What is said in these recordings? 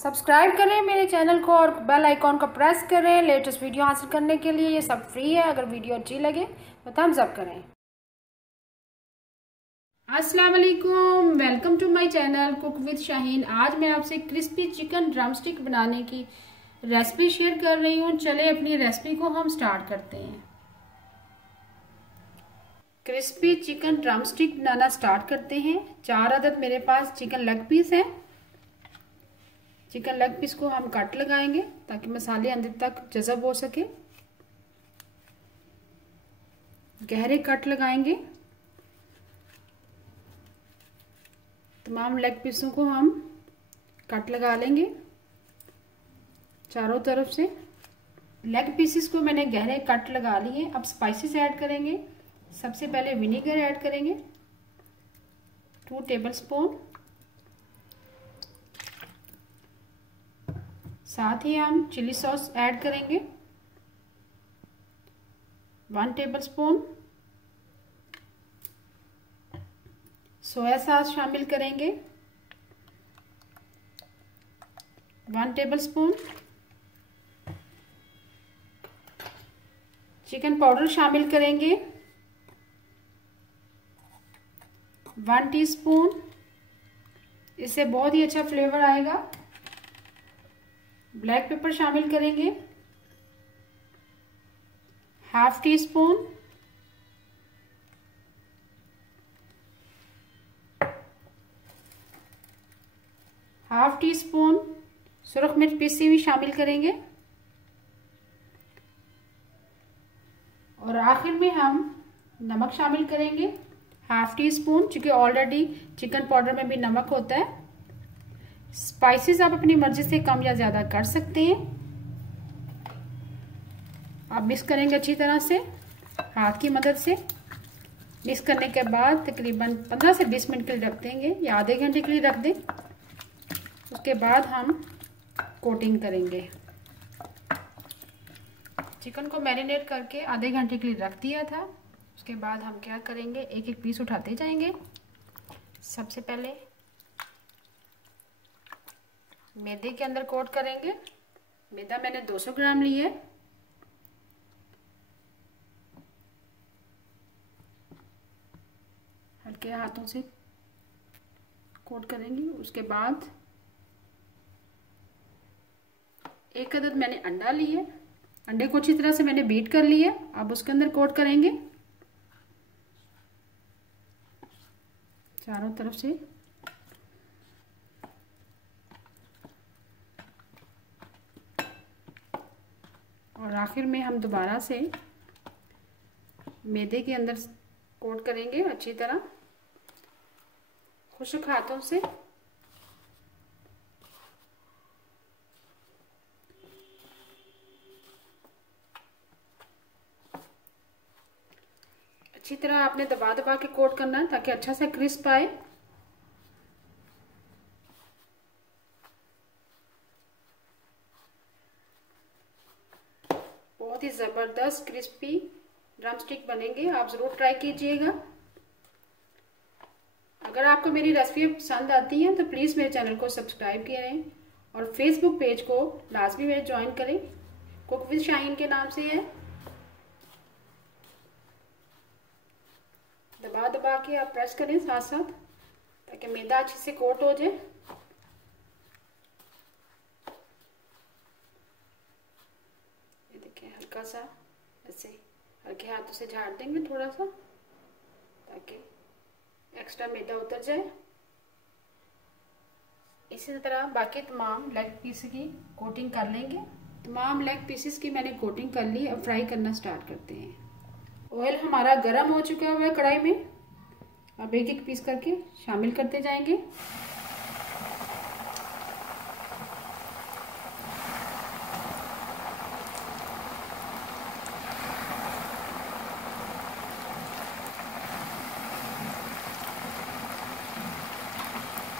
Subscribe करें मेरे channel को और बेल आइकॉन को प्रेस करें लेटेस्ट वीडियो हासिल करने के लिए। ये सब फ्री है। अगर वीडियो अच्छी लगे तो थम्स अप करें। अस्सलाम वालेकुम, welcome to my channel cook with Shaheen. आज मैं आपसे क्रिस्पी चिकन ड्रम स्टिक बनाने की रेसिपी शेयर कर रही हूँ। चले अपनी रेसिपी को हम स्टार्ट करते हैं। क्रिस्पी चिकन ड्रम स्टिक बनाना स्टार्ट करते हैं। 4 अदद मेरे पास चिकन लेग पीस है। चिकन लेग पीस को हम कट लगाएंगे ताकि मसाले अंदर तक जज़ब हो सके। गहरे कट लगाएंगे। तमाम लेग पीसों को हम कट लगा लेंगे चारों तरफ से। लेग पीसेस को मैंने गहरे कट लगा लिए। अब स्पाइसेस ऐड करेंगे। सबसे पहले विनेगर ऐड करेंगे 2 टेबलस्पून। साथ ही हम चिली सॉस ऐड करेंगे 1 टेबलस्पून। सोया सॉस शामिल करेंगे 1 टेबलस्पून। चिकन पाउडर शामिल करेंगे 1 टीस्पून। इससे बहुत ही अच्छा फ्लेवर आएगा। ब्लैक पेपर शामिल करेंगे 1/2 टीस्पून। हाफ टी स्पून सुरख मिर्च पीसी हुई शामिल करेंगे। और आखिर में हम नमक शामिल करेंगे 1/2 टीस्पून, क्योंकि ऑलरेडी चिकन पाउडर में भी नमक होता है। स्पाइसेस आप अपनी मर्जी से कम या ज्यादा कर सकते हैं। आप मिक्स करेंगे अच्छी तरह से हाथ की मदद से। मिक्स करने के बाद तकरीबन 15 से 20 मिनट के लिए रख देंगे या आधे घंटे के लिए रख दें। उसके बाद हम कोटिंग करेंगे। चिकन को मैरिनेट करके आधे घंटे के लिए रख दिया था। उसके बाद हम क्या करेंगे, एक एक पीस उठाते जाएंगे। सबसे पहले मैदे के अंदर कोट करेंगे। मैदा मैंने 200 ग्राम ली है। हल्के हाथों से कोट करेंगे। उसके बाद 1 अदद मैंने अंडा ली है। अंडे को अच्छी तरह से मैंने बीट कर लिया। अब उसके अंदर कोट करेंगे चारों तरफ से। और आखिर में हम दोबारा से मैदे के अंदर कोट करेंगे अच्छी तरह खुश्क हाथों से। अच्छी तरह आपने दबा दबा के कोट करना है ताकि अच्छा सा क्रिस्प आए। बहुत ही जबरदस्त क्रिस्पी ड्रम स्टिक बनेंगे। आप जरूर ट्राई कीजिएगा। अगर आपको मेरी रेसिपी पसंद आती है तो प्लीज मेरे चैनल को सब्सक्राइब करें और फेसबुक पेज को लाजमी में ज्वाइन करें। कुक विद शाहीन के नाम से है। दबा दबा के आप प्रेस करें साथ साथ ताकि मैदा अच्छे से कोट हो जाए। ये देखिए, हल्का सा ऐसे हल्के हाथों से झाड़ देंगे थोड़ा सा ताकि एक्स्ट्रा मैदा उतर जाए। इसी तरह बाकी तमाम लेग पीस की कोटिंग कर लेंगे। तमाम लेग पीसेस की मैंने कोटिंग कर ली। अब फ्राई करना स्टार्ट करते हैं। ऑयल हमारा गर्म हो चुका हुआ है कढ़ाई में। अब एक एक पीस करके शामिल करते जाएंगे।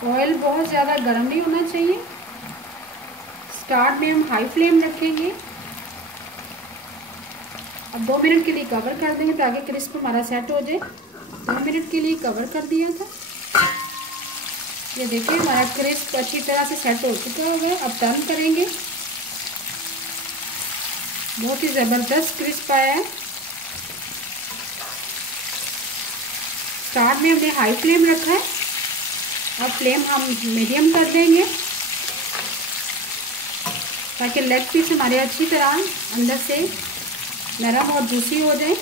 ऑयल बहुत ज़्यादा गर्म नहीं होना चाहिए। स्टार्ट में हम हाई फ्लेम रखेंगे। अब 2 मिनट के लिए कवर कर देंगे ताकि क्रिस्प हमारा सेट हो जाए। 2 मिनट के लिए कवर कर दिया था। ये देखिए हमारा क्रिस्प अच्छी तरह से सेट हो चुका है। अब टर्न करेंगे। बहुत ही ज़बरदस्त क्रिस्प आया है। स्टार्ट में हमने हाई फ्लेम रखा है, अब फ्लेम हम मीडियम कर देंगे ताकि लेग पीस हमारे अच्छी तरह अंदर से नरम और जूसी हो जाए।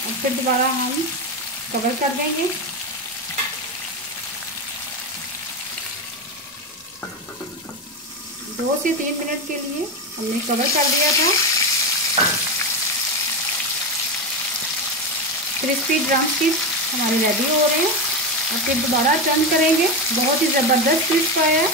और फिर दोबारा हम कवर कर देंगे। दो से 3 मिनट के लिए हमने कवर कर दिया था। क्रिस्पी ड्रम स्टिक्स हमारे रेडी हो रहे हैं। और फिर दोबारा टर्न करेंगे। बहुत ही ज़बरदस्त क्रिस्प आया है।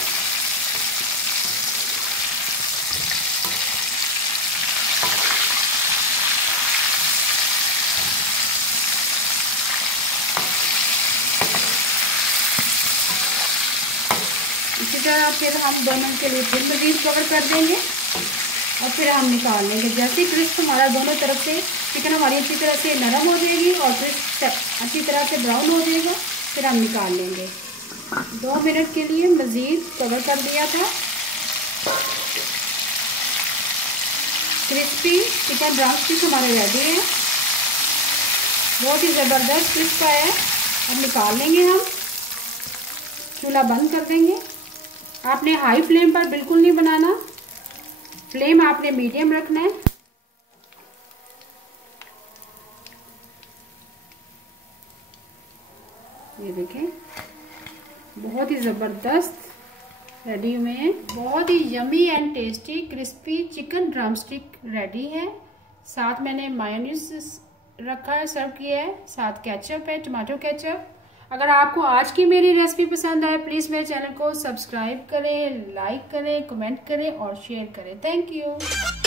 इसी तरह फिर हम 2 मिनट के लिए फिर मज़ीद कवर कर देंगे और फिर हम निकाल लेंगे। जैसे ही क्रिस्प हमारा दोनों तरफ से चिकन हमारी अच्छी तरह से नरम हो जाएगी और क्रिस्प अच्छी तरह से ब्राउन हो जाएगा, फिर हम निकाल लेंगे। 2 मिनट के लिए मज़ीद कवर कर दिया था। क्रिस्पी चिकन ड्रम स्टिक्स हमारे रेडी हैं। बहुत ही ज़बरदस्त क्रिस्प आया है। अब निकाल लेंगे हम। चूल्हा बंद कर देंगे। आपने हाई फ्लेम पर बिल्कुल नहीं बनाना, फ्लेम आपने मीडियम रखना है। ये देखें बहुत ही ज़बरदस्त रेडी हुए हैं। बहुत ही yummy and tasty crispy chicken drumstick ready है। साथ मैंने मायोनीज रखा है, सर्व किया है। साथ केचप है, टमाटो केचप। अगर आपको आज की मेरी रेसिपी पसंद आए प्लीज़ मेरे चैनल को सब्सक्राइब करें, लाइक करें, कमेंट करें और शेयर करें। Thank you.